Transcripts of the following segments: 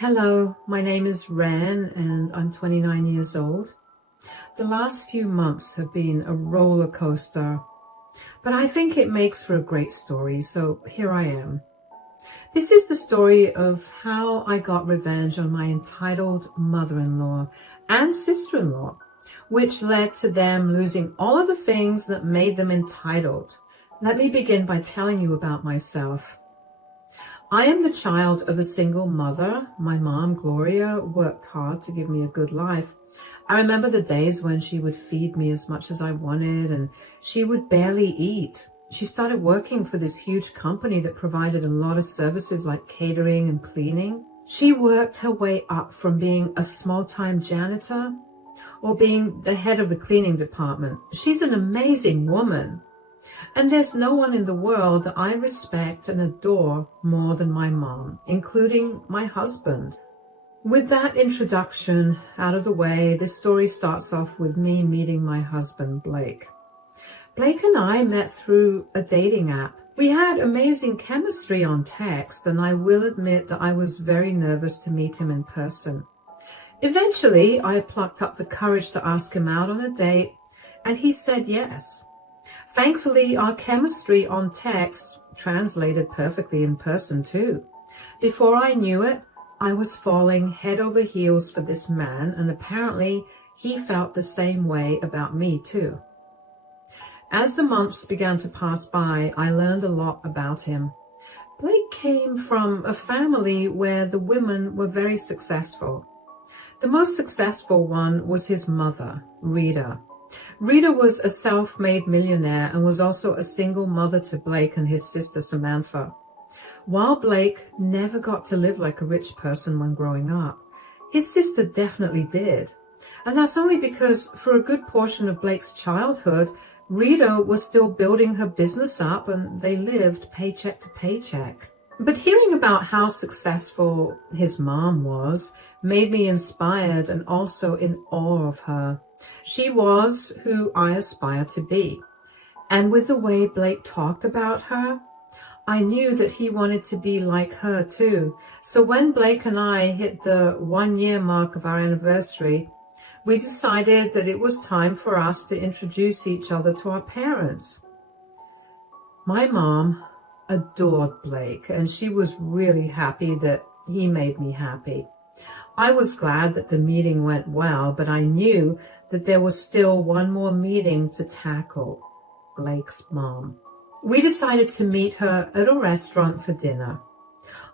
Hello, my name is Ren and I'm 29 years old. The last few months have been a roller coaster, but I think it makes for a great story, so here I am. This is the story of how I got revenge on my entitled mother-in-law and sister-in-law, which led to them losing all of the things that made them entitled. Let me begin by telling you about myself. I am the child of a single mother. My mom, Gloria, worked hard to give me a good life. I remember the days when she would feed me as much as I wanted and she would barely eat. She started working for this huge company that provided a lot of services like catering and cleaning. She worked her way up from being a small-time janitor or being the head of the cleaning department. She's an amazing woman. And there's no one in the world that I respect and adore more than my mom, including my husband. With that introduction out of the way, this story starts off with me meeting my husband, Blake. Blake and I met through a dating app. We had amazing chemistry on text, and I will admit that I was very nervous to meet him in person. Eventually, I plucked up the courage to ask him out on a date, and he said yes. Thankfully, our chemistry on text translated perfectly in person too. Before I knew it, I was falling head over heels for this man, and apparently he felt the same way about me too. As the months began to pass by, I learned a lot about him. Blake came from a family where the women were very successful. The most successful one was his mother, Rita. Rita was a self-made millionaire and was also a single mother to Blake and his sister Samantha. While Blake never got to live like a rich person when growing up, his sister definitely did. And that's only because for a good portion of Blake's childhood, Rita was still building her business up and they lived paycheck to paycheck. But hearing about how successful his mom was made me inspired and also in awe of her. She was who I aspire to be. And with the way Blake talked about her, I knew that he wanted to be like her too. So when Blake and I hit the 1-year mark of our anniversary, we decided that it was time for us to introduce each other to our parents. My mom adored Blake, and she was really happy that he made me happy. I was glad that the meeting went well, but I knew that there was still one more meeting to tackle, Blake's mom. We decided to meet her at a restaurant for dinner.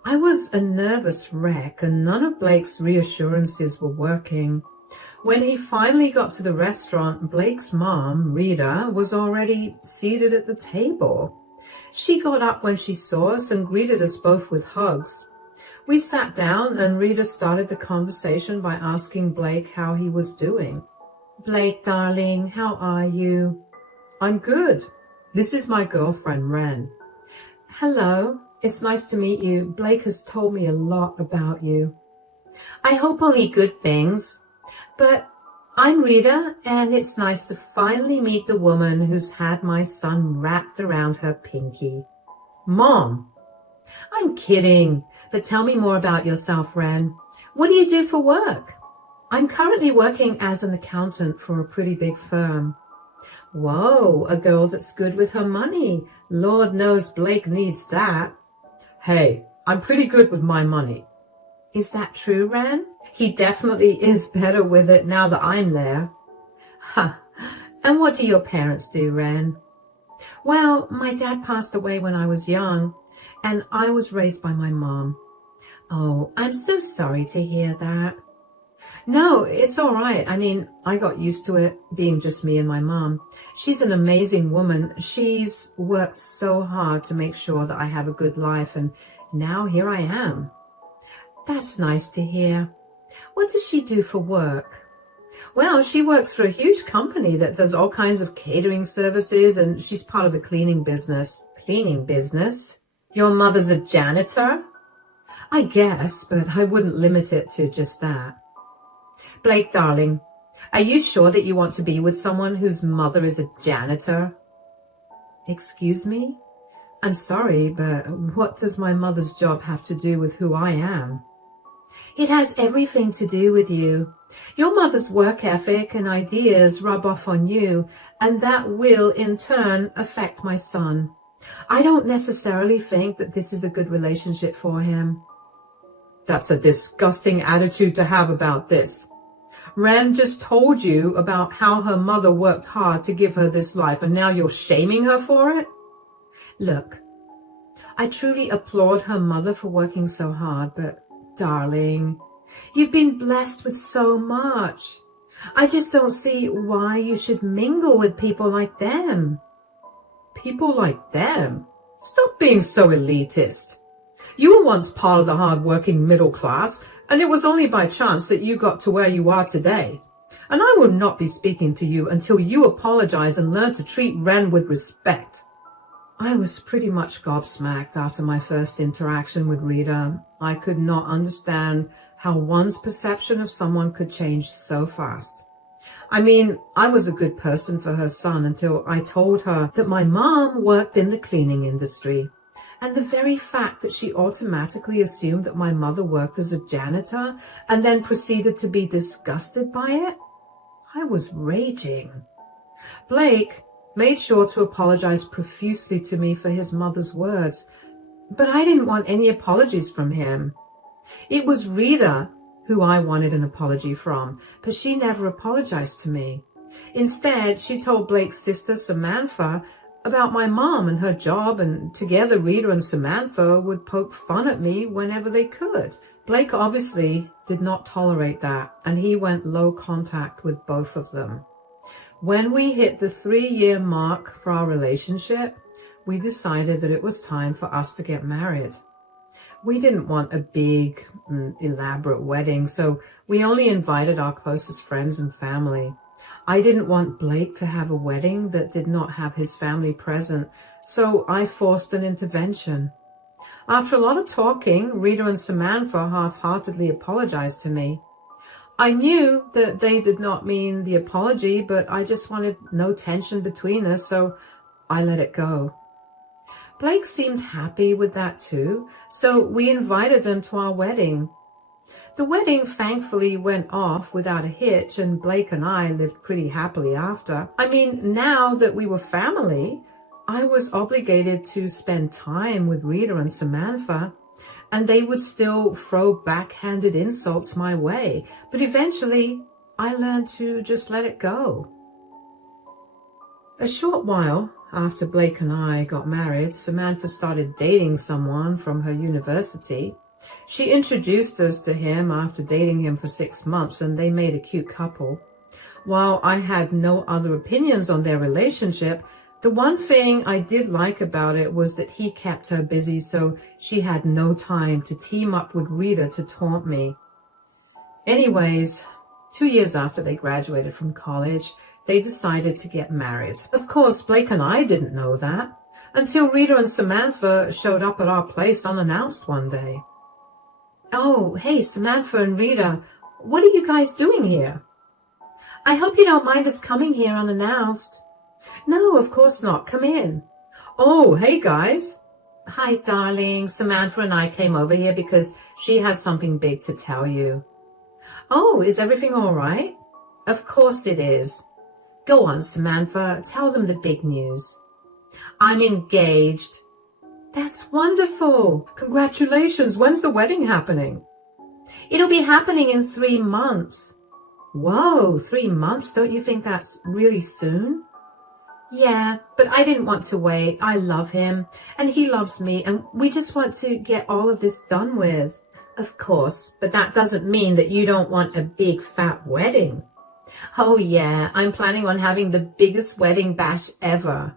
I was a nervous wreck and none of Blake's reassurances were working. When he finally got to the restaurant, Blake's mom, Rita, was already seated at the table. She got up when she saw us and greeted us both with hugs. We sat down and Rita started the conversation by asking Blake how he was doing. "Blake, darling, how are you?" "I'm good. This is my girlfriend, Ren." "Hello, it's nice to meet you. Blake has told me a lot about you." "I hope only good things. But I'm Rita, and it's nice to finally meet the woman who's had my son wrapped around her pinky." "Mom!" "I'm kidding. But tell me more about yourself, Ren. What do you do for work?" "I'm currently working as an accountant for a pretty big firm." "Whoa, a girl that's good with her money. Lord knows Blake needs that." "Hey, I'm pretty good with my money." "Is that true, Ren?" "He definitely is better with it now that I'm there." "Ha! And what do your parents do, Ren?" "Well, my dad passed away when I was young, and I was raised by my mom." "Oh, I'm so sorry to hear that." "No, it's all right. I mean, I got used to it being just me and my mom. She's an amazing woman. She's worked so hard to make sure that I have a good life, and now here I am." "That's nice to hear. What does she do for work?" "Well, she works for a huge company that does all kinds of catering services, and she's part of the cleaning business." "Cleaning business? Your mother's a janitor?" "I guess, but I wouldn't limit it to just that." "Blake, darling, are you sure that you want to be with someone whose mother is a janitor?" "Excuse me? I'm sorry, but what does my mother's job have to do with who I am?" It has everything to do with you. Your mother's work ethic and ideas rub off on you, and that will, in turn, affect my son. I don't necessarily think that this is a good relationship for him. That's a disgusting attitude to have about this. Ren just told you about how her mother worked hard to give her this life, and now you're shaming her for it? Look, I truly applaud her mother for working so hard, but darling, you've been blessed with so much. I just don't see why you should mingle with people like them. People like them? Stop being so elitist. You were once part of the hard-working middle class, and it was only by chance that you got to where you are today. And I will not be speaking to you until you apologize and learn to treat Ren with respect. I was pretty much gobsmacked after my first interaction with Rita. I could not understand how one's perception of someone could change so fast. I mean, I was a good person for her son until I told her that my mom worked in the cleaning industry. And the very fact that she automatically assumed that my mother worked as a janitor and then proceeded to be disgusted by it, I was raging. Blake made sure to apologize profusely to me for his mother's words, but I didn't want any apologies from him. It was Rita who I wanted an apology from, but she never apologized to me. Instead, she told Blake's sister Samantha about my mom and her job, and together Rita and Samantha would poke fun at me whenever they could. Blake obviously did not tolerate that, and he went low contact with both of them. When we hit the 3-year mark for our relationship, we decided that it was time for us to get married. We didn't want a big, elaborate wedding, so we only invited our closest friends and family. I didn't want Blake to have a wedding that did not have his family present, so I forced an intervention. After a lot of talking, Rita and Samantha half-heartedly apologized to me. I knew that they did not mean the apology, but I just wanted no tension between us, so I let it go. Blake seemed happy with that too, so we invited them to our wedding. The wedding thankfully went off without a hitch, and Blake and I lived pretty happily after. I mean, now that we were family, I was obligated to spend time with Rita and Samantha, and they would still throw backhanded insults my way. But eventually, I learned to just let it go. A short while after Blake and I got married, Samantha started dating someone from her university. She introduced us to him after dating him for 6 months, and they made a cute couple. While I had no other opinions on their relationship, the one thing I did like about it was that he kept her busy, so she had no time to team up with Rita to taunt me. Anyways, 2 years after they graduated from college, they decided to get married. Of course, Blake and I didn't know that until Rita and Samantha showed up at our place unannounced one day. Oh, hey, Samantha and Rita, what are you guys doing here? I hope you don't mind us coming here unannounced. No, of course not. Come in. Oh, hey, guys. Hi, darling. Samantha and I came over here because she has something big to tell you. Oh, is everything all right? Of course it is. Go on, Samantha. Tell them the big news. I'm engaged. That's wonderful. Congratulations. When's the wedding happening? It'll be happening in 3 months. Whoa, 3 months? Don't you think that's really soon? Yeah, but I didn't want to wait. I love him, and he loves me, and we just want to get all of this done with. Of course, but that doesn't mean that you don't want a big fat wedding. Oh yeah, I'm planning on having the biggest wedding bash ever.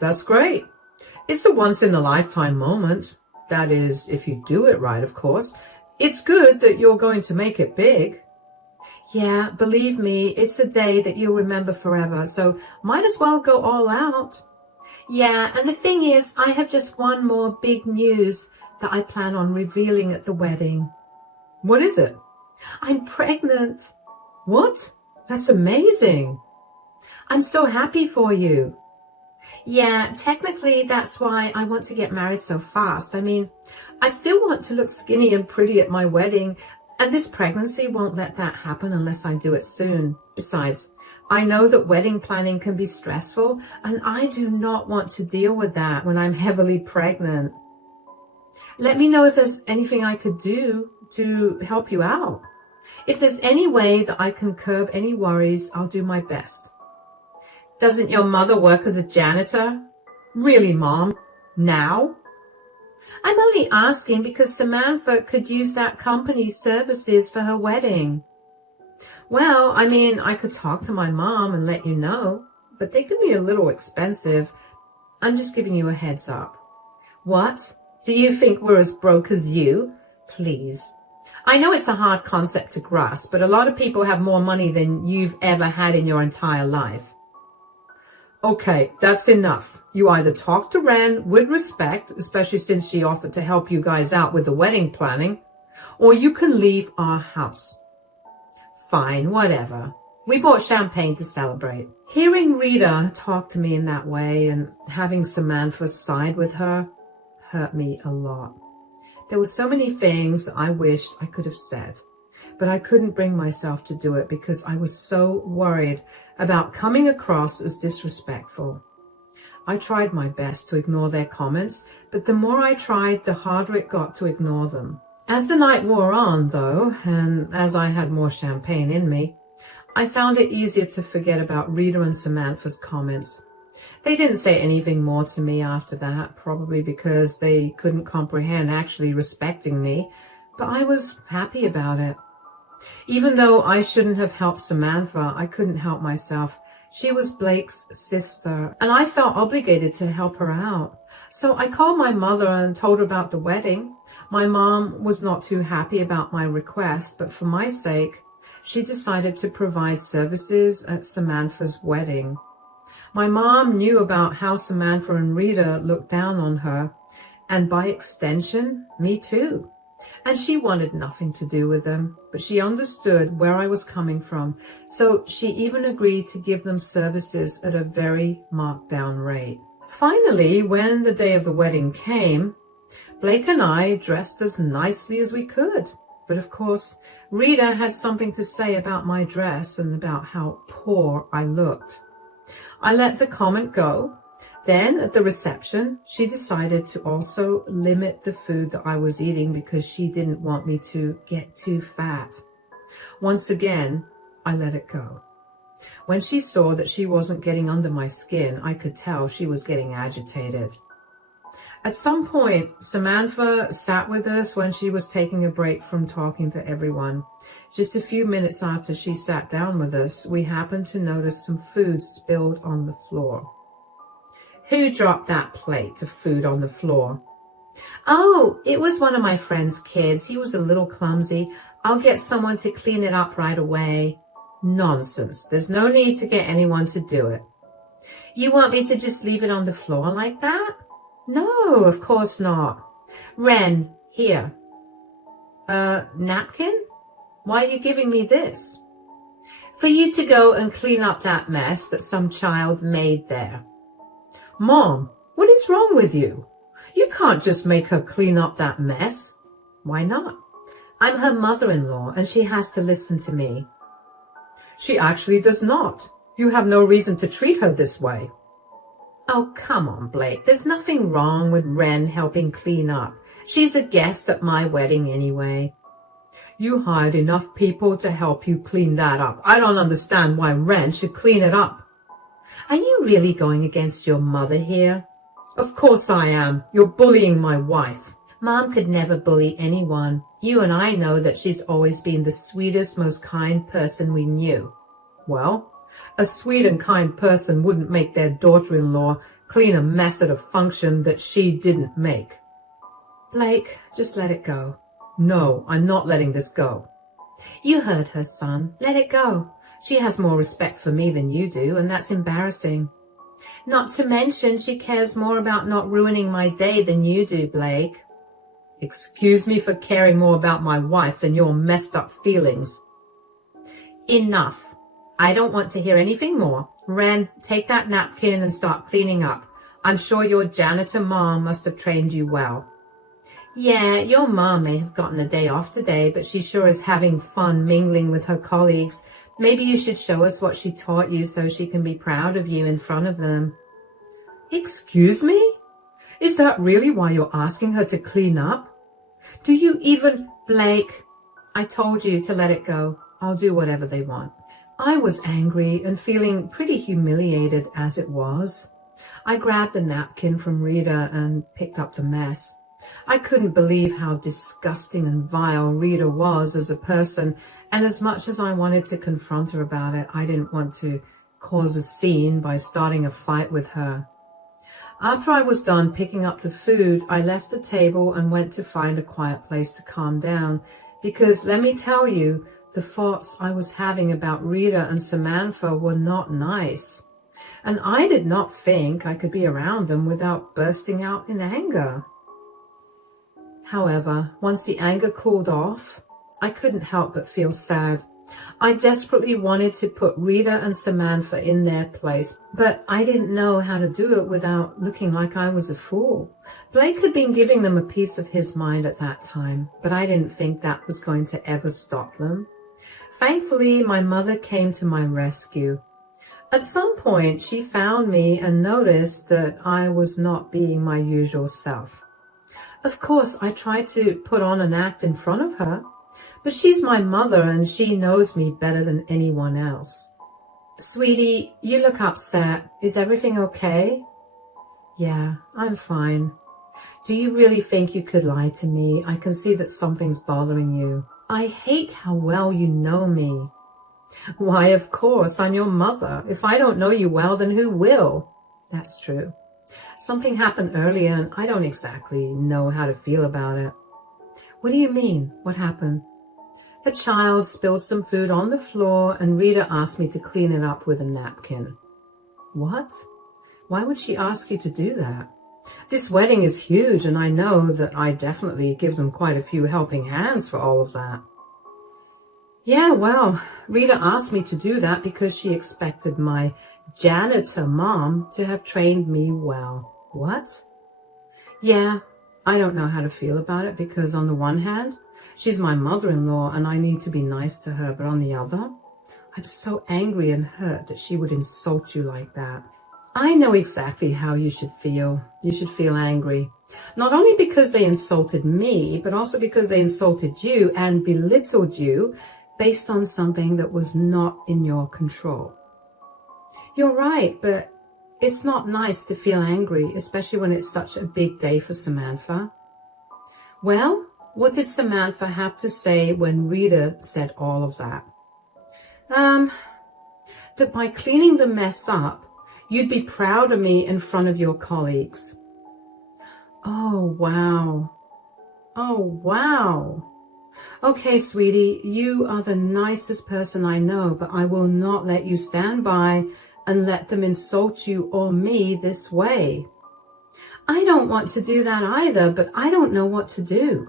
That's great. It's a once-in-a-lifetime moment. That is, if you do it right, of course. It's good that you're going to make it big. Yeah, believe me, it's a day that you'll remember forever, so might as well go all out. Yeah, and the thing is, I have just one more big news that I plan on revealing at the wedding. What is it? I'm pregnant. What? That's amazing. I'm so happy for you. Yeah, technically that's why I want to get married so fast. I mean, I still want to look skinny and pretty at my wedding, And this pregnancy won't let that happen unless I do it soon. Besides, I know that wedding planning can be stressful, and I do not want to deal with that when I'm heavily pregnant. Let me know if there's anything I could do to help you out. If there's any way that I can curb any worries, I'll do my best. Doesn't your mother work as a janitor? Really, Mom? Now? I'm only asking because Samantha could use that company's services for her wedding. Well, I mean, I could talk to my mom and let you know, but they could be a little expensive. I'm just giving you a heads up. What? Do you think we're as broke as you? Please. I know it's a hard concept to grasp, but a lot of people have more money than you've ever had in your entire life. Okay, that's enough. You either talk to Ren with respect, especially since she offered to help you guys out with the wedding planning, or you can leave our house. Fine, whatever. We bought champagne to celebrate. Hearing Rita talk to me in that way and having Samantha side with her hurt me a lot. There were so many things I wished I could have said, but I couldn't bring myself to do it because I was so worried about coming across as disrespectful. I tried my best to ignore their comments, but the more I tried, the harder it got to ignore them. As the night wore on, though, and as I had more champagne in me, I found it easier to forget about Rita and Samantha's comments. They didn't say anything more to me after that, probably because they couldn't comprehend actually respecting me, but I was happy about it. Even though I shouldn't have helped Samantha, I couldn't help myself. She was Blake's sister, and I felt obligated to help her out. So I called my mother and told her about the wedding. My mom was not too happy about my request, but for my sake, she decided to provide services at Samantha's wedding. My mom knew about how Samantha and Rita looked down on her, and by extension, me too. And she wanted nothing to do with them, but she understood where I was coming from, so she even agreed to give them services at a very marked down rate. Finally, when the day of the wedding came, Blake and I dressed as nicely as we could. But of course, Rita had something to say about my dress and about how poor I looked. I let the comment go. Then at the reception, she decided to also limit the food that I was eating because she didn't want me to get too fat. Once again, I let it go. When she saw that she wasn't getting under my skin, I could tell she was getting agitated. At some point, Samantha sat with us when she was taking a break from talking to everyone. Just a few minutes after she sat down with us, we happened to notice some food spilled on the floor. Who dropped that plate of food on the floor? Oh, it was one of my friend's kids. He was a little clumsy. I'll get someone to clean it up right away. Nonsense. There's no need to get anyone to do it. You want me to just leave it on the floor like that? No, of course not. Ren, here. Napkin? Why are you giving me this? For you to go and clean up that mess that some child made there. Mom, what is wrong with you? You can't just make her clean up that mess. Why not? I'm her mother-in-law and she has to listen to me. She actually does not. You have no reason to treat her this way. Oh, come on, Blake. There's nothing wrong with Ren helping clean up. She's a guest at my wedding anyway. You hired enough people to help you clean that up. I don't understand why Ren should clean it up. Are you really going against your mother here? Of course I am. You're bullying my wife. Mom could never bully anyone. You and I know that she's always been the sweetest, most kind person we knew. Well, a sweet and kind person wouldn't make their daughter-in-law clean a mess at a function that she didn't make. Blake, just let it go. No, I'm not letting this go. You heard her, son. Let it go. She has more respect for me than you do, and that's embarrassing. Not to mention she cares more about not ruining my day than you do, Blake. Excuse me for caring more about my wife than your messed up feelings. Enough. I don't want to hear anything more. Ren, take that napkin and start cleaning up. I'm sure your janitor mom must have trained you well. Yeah, your mom may have gotten a day off today, but she sure is having fun mingling with her colleagues. Maybe you should show us what she taught you so she can be proud of you in front of them. Excuse me? Is that really why you're asking her to clean up? Do you even... Blake, I told you to let it go. I'll do whatever they want. I was angry and feeling pretty humiliated as it was. I grabbed a napkin from Rita and picked up the mess. I couldn't believe how disgusting and vile Rita was as a person, and as much as I wanted to confront her about it, I didn't want to cause a scene by starting a fight with her. After I was done picking up the food, I left the table and went to find a quiet place to calm down, because let me tell you, the thoughts I was having about Rita and Samantha were not nice, and I did not think I could be around them without bursting out in anger. However, once the anger cooled off, I couldn't help but feel sad. I desperately wanted to put Rita and Samantha in their place, but I didn't know how to do it without looking like I was a fool. Blake had been giving them a piece of his mind at that time, but I didn't think that was going to ever stop them. Thankfully, my mother came to my rescue. At some point, she found me and noticed that I was not being my usual self. Of course, I tried to put on an act in front of her, but she's my mother and she knows me better than anyone else. Sweetie, you look upset. Is everything okay? Yeah, I'm fine. Do you really think you could lie to me? I can see that something's bothering you. I hate how well you know me. Why, of course, I'm your mother. If I don't know you well, then who will? That's true. Something happened earlier and I don't exactly know how to feel about it. What do you mean? What happened? A child spilled some food on the floor and Rita asked me to clean it up with a napkin. What? Why would she ask you to do that? This wedding is huge and I know that I definitely give them quite a few helping hands for all of that. Yeah, well, Rita asked me to do that because she expected my janitor mom to have trained me well. What? Yeah, I don't know how to feel about it because on the one hand, she's my mother-in-law and I need to be nice to her, but on the other, I'm so angry and hurt that she would insult you like that. I know exactly how you should feel. You should feel angry. Not only because they insulted me, but also because they insulted you and belittled you based on something that was not in your control. You're right, but it's not nice to feel angry, especially when it's such a big day for Samantha. Well, what did Samantha have to say when Rita said all of that? That by cleaning the mess up, you'd be proud of me in front of your colleagues. Oh, wow. Oh, wow. Okay, sweetie, you are the nicest person I know, but I will not let you stand by and let them insult you or me this way. I don't want to do that either, but I don't know what to do.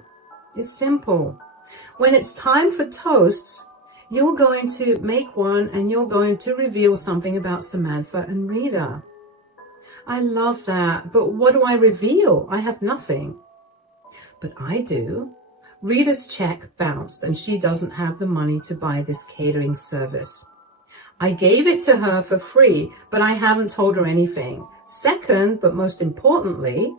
It's simple. When it's time for toasts, you're going to make one and you're going to reveal something about Samantha and Rita. I love that, but what do I reveal? I have nothing. But I do. Rita's check bounced and she doesn't have the money to buy this catering service. I gave it to her for free, but I haven't told her anything. Second, but most importantly,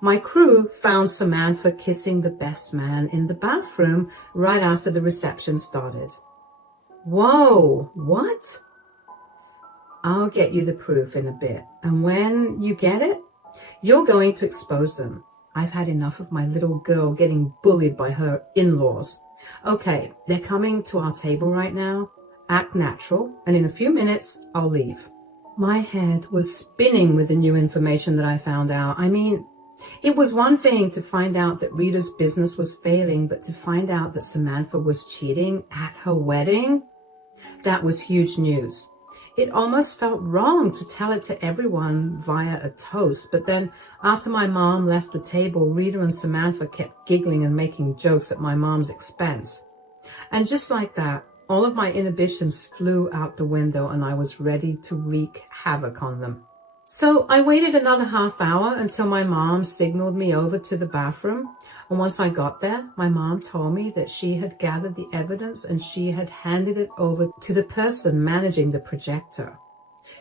my crew found Samantha kissing the best man in the bathroom right after the reception started. Whoa, what? I'll get you the proof in a bit, and when you get it, you're going to expose them. I've had enough of my little girl getting bullied by her in-laws. Okay, they're coming to our table right now. Act natural, and in a few minutes, I'll leave. My head was spinning with the new information that I found out. I mean, it was one thing to find out that Rita's business was failing, but to find out that Samantha was cheating at her wedding, that was huge news. It almost felt wrong to tell it to everyone via a toast, but then after my mom left the table, Rita and Samantha kept giggling and making jokes at my mom's expense. And just like that, all of my inhibitions flew out the window and I was ready to wreak havoc on them. So I waited another half hour until my mom signaled me over to the bathroom. And once I got there, my mom told me that she had gathered the evidence and she had handed it over to the person managing the projector.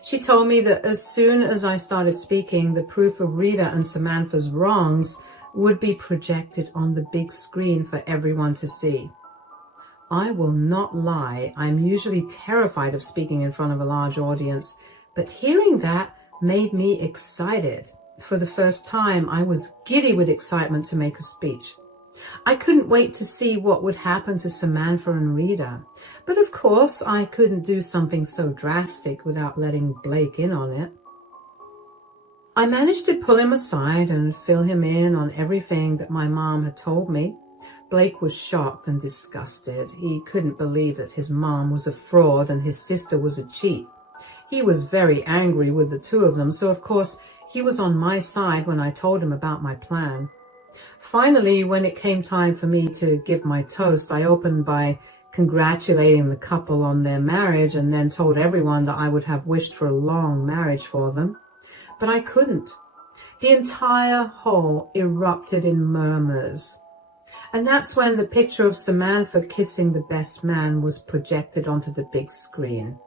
She told me that as soon as I started speaking, the proof of Rita and Samantha's wrongs would be projected on the big screen for everyone to see. I will not lie, I'm usually terrified of speaking in front of a large audience, but hearing that made me excited. For the first time, I was giddy with excitement to make a speech. I couldn't wait to see what would happen to Samantha and Rita. But of course, I couldn't do something so drastic without letting Blake in on it. I managed to pull him aside and fill him in on everything that my mom had told me. Blake was shocked and disgusted. He couldn't believe that his mom was a fraud and his sister was a cheat. He was very angry with the two of them, so of course he was on my side when I told him about my plan. Finally, when it came time for me to give my toast, I opened by congratulating the couple on their marriage and then told everyone that I would have wished for a long marriage for them. But I couldn't. The entire hall erupted in murmurs. And that's when the picture of Samantha kissing the best man was projected onto the big screen.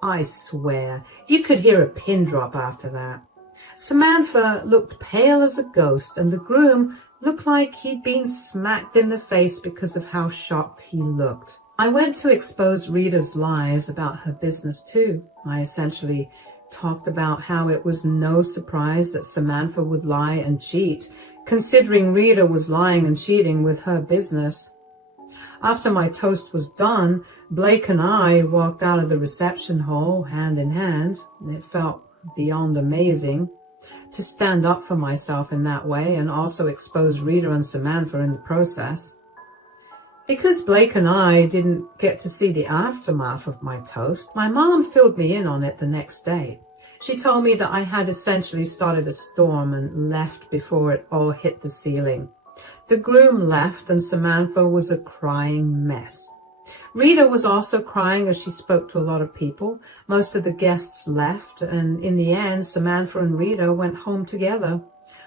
I swear, you could hear a pin drop after that. Samantha looked pale as a ghost, and the groom looked like he'd been smacked in the face because of how shocked he looked. I went to expose Rita's lies about her business too. I essentially talked about how it was no surprise that Samantha would lie and cheat, considering Rita was lying and cheating with her business. After my toast was done, Blake and I walked out of the reception hall hand in hand. It felt beyond amazing to stand up for myself in that way and also expose Rita and Samantha in the process. Because Blake and I didn't get to see the aftermath of my toast, my mom filled me in on it the next day. She told me that I had essentially started a storm and left before it all hit the ceiling. The groom left and Samantha was a crying mess. Rita was also crying as she spoke to a lot of people. Most of the guests left, and in the end, Samantha and Rita went home together.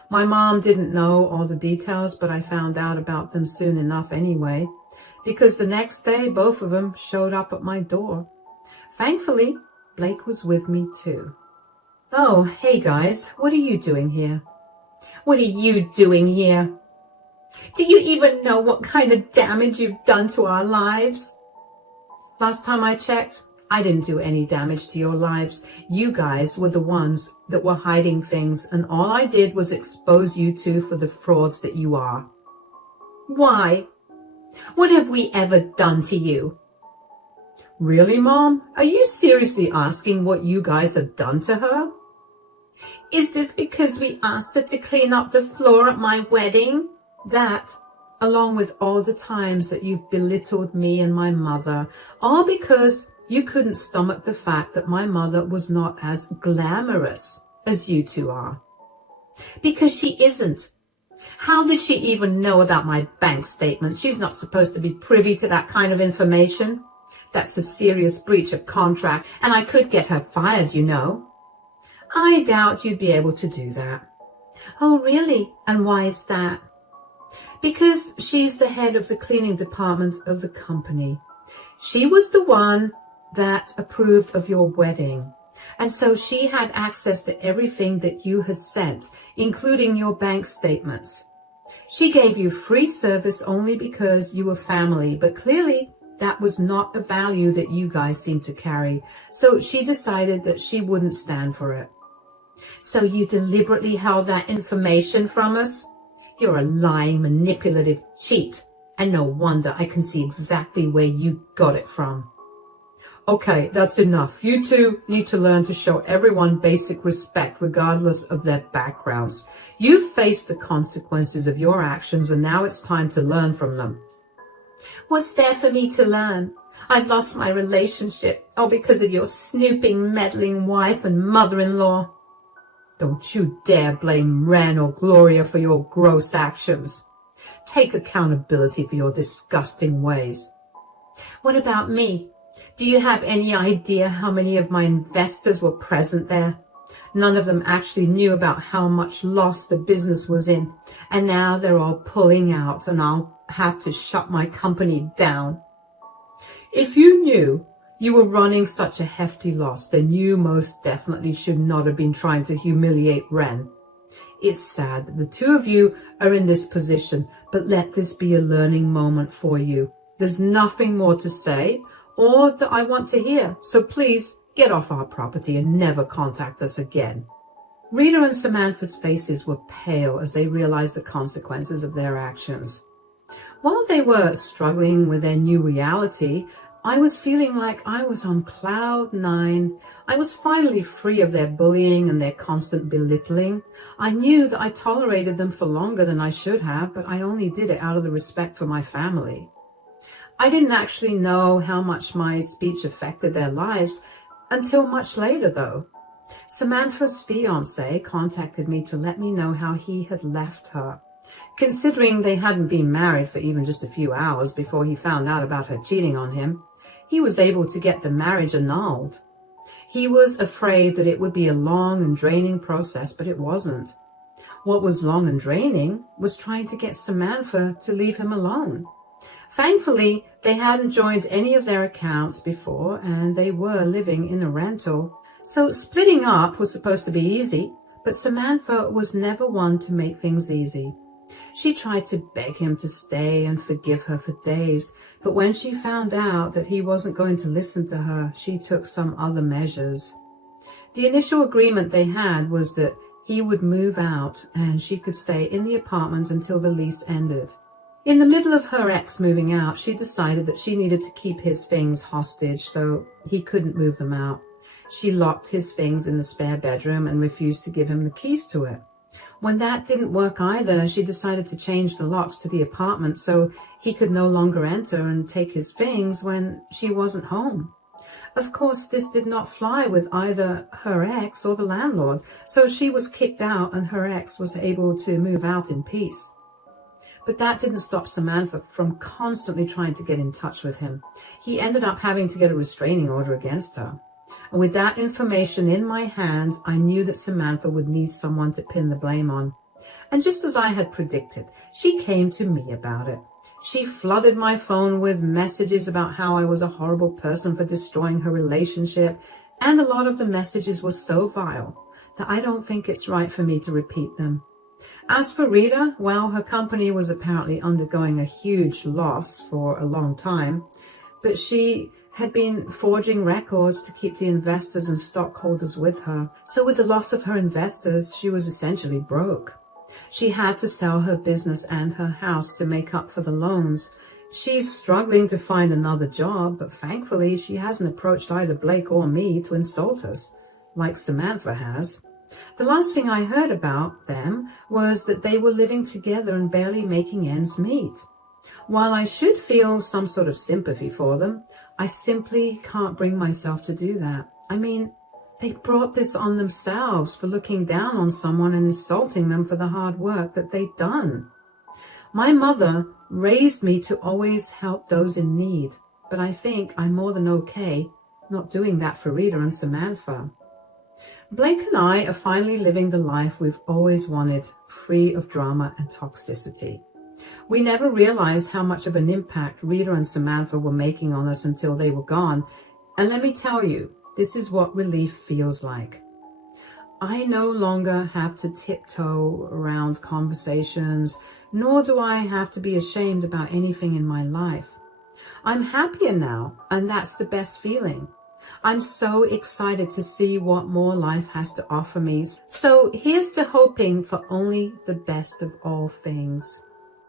My mom didn't know all the details, but I found out about them soon enough anyway, because the next day, both of them showed up at my door. Thankfully, Blake was with me too. Oh, hey guys, what are you doing here? What are you doing here? Do you even know what kind of damage you've done to our lives? Last time I checked, I didn't do any damage to your lives. You guys were the ones that were hiding things, and all I did was expose you two for the frauds that you are. Why? What have we ever done to you? Really, Mom? Are you seriously asking what you guys have done to her? Is this because we asked her to clean up the floor at my wedding? That, along with all the times that you've belittled me and my mother, all because you couldn't stomach the fact that my mother was not as glamorous as you two are. Because she isn't. How did she even know about my bank statements? She's not supposed to be privy to that kind of information. That's a serious breach of contract, and I could get her fired, you know. I doubt you'd be able to do that. Oh, really? And why is that? Because she's the head of the cleaning department of the company. She was the one that approved of your wedding. And so she had access to everything that you had sent, including your bank statements. She gave you free service only because you were family, but clearly that was not a value that you guys seemed to carry. So she decided that she wouldn't stand for it. So you deliberately held that information from us? You're a lying, manipulative cheat, and no wonder I can see exactly where you got it from. Okay, that's enough. You two need to learn to show everyone basic respect regardless of their backgrounds. You've faced the consequences of your actions, and now it's time to learn from them. What's there for me to learn? I've lost my relationship, all because of your snooping, meddling wife and mother-in-law. Don't you dare blame Ren or Gloria for your gross actions. Take accountability for your disgusting ways. What about me? Do you have any idea how many of my investors were present there? None of them actually knew about how much loss the business was in, and now they're all pulling out and I'll have to shut my company down. If you knew you were running such a hefty loss, then you most definitely should not have been trying to humiliate Ren. It's sad that the two of you are in this position, but let this be a learning moment for you. There's nothing more to say or that I want to hear, so please get off our property and never contact us again. Rita and Samantha's faces were pale as they realized the consequences of their actions. While they were struggling with their new reality, I was feeling like I was on cloud 9. I was finally free of their bullying and their constant belittling. I knew that I tolerated them for longer than I should have, but I only did it out of the respect for my family. I didn't actually know how much my speech affected their lives until much later, though. Samantha's fiancé contacted me to let me know how he had left her. Considering they hadn't been married for even just a few hours before he found out about her cheating on him, he was able to get the marriage annulled. He was afraid that it would be a long and draining process, but it wasn't. What was long and draining was trying to get Samantha to leave him alone. Thankfully, they hadn't joined any of their accounts before, and they were living in a rental. So splitting up was supposed to be easy, but Samantha was never one to make things easy. She tried to beg him to stay and forgive her for days, but when she found out that he wasn't going to listen to her, she took some other measures. The initial agreement they had was that he would move out and she could stay in the apartment until the lease ended. In the middle of her ex moving out, she decided that she needed to keep his things hostage so he couldn't move them out. She locked his things in the spare bedroom and refused to give him the keys to it. When that didn't work either, she decided to change the locks to the apartment so he could no longer enter and take his things when she wasn't home. Of course, this did not fly with either her ex or the landlord, so she was kicked out and her ex was able to move out in peace. But that didn't stop Samantha from constantly trying to get in touch with him. He ended up having to get a restraining order against her. And with that information in my hand, I knew that Samantha would need someone to pin the blame on. And just as I had predicted, she came to me about it. She flooded my phone with messages about how I was a horrible person for destroying her relationship, and a lot of the messages were so vile that I don't think it's right for me to repeat them. As for Rita, well, her company was apparently undergoing a huge loss for a long time, but she had been forging records to keep the investors and stockholders with her. So with the loss of her investors, she was essentially broke. She had to sell her business and her house to make up for the loans. She's struggling to find another job, but thankfully she hasn't approached either Blake or me to insult us, like Samantha has. The last thing I heard about them was that they were living together and barely making ends meet. While I should feel some sort of sympathy for them, I simply can't bring myself to do that. I mean, they brought this on themselves for looking down on someone and insulting them for the hard work that they'd done. My mother raised me to always help those in need, but I think I'm more than okay not doing that for Rita and Samantha. Blake and I are finally living the life we've always wanted, free of drama and toxicity. We never realized how much of an impact Rita and Samantha were making on us until they were gone. And let me tell you, this is what relief feels like. I no longer have to tiptoe around conversations, nor do I have to be ashamed about anything in my life. I'm happier now, and that's the best feeling. I'm so excited to see what more life has to offer me. So here's to hoping for only the best of all things.